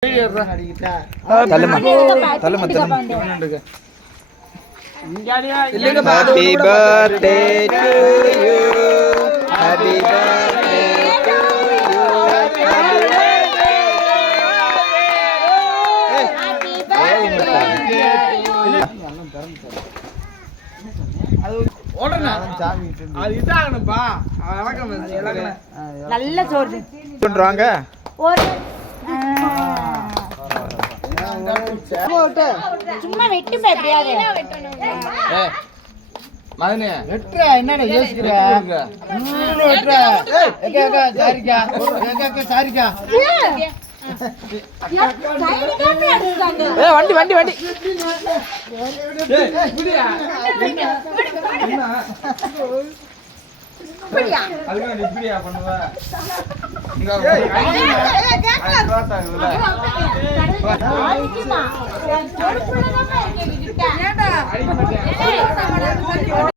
Happy birthday to you. Happy birthday to you. நல்ல சோறு பண்றாங்க சும்மா வெட்டி பேப்பியாரு மதனே வெட்ற என்னடா யோசிக்கிற வெட்ற ஏகா சாரிக்கா ஏகா சாரிக்கா வண்டி வண்டி வண்டி இப்படியா பண்ணுவ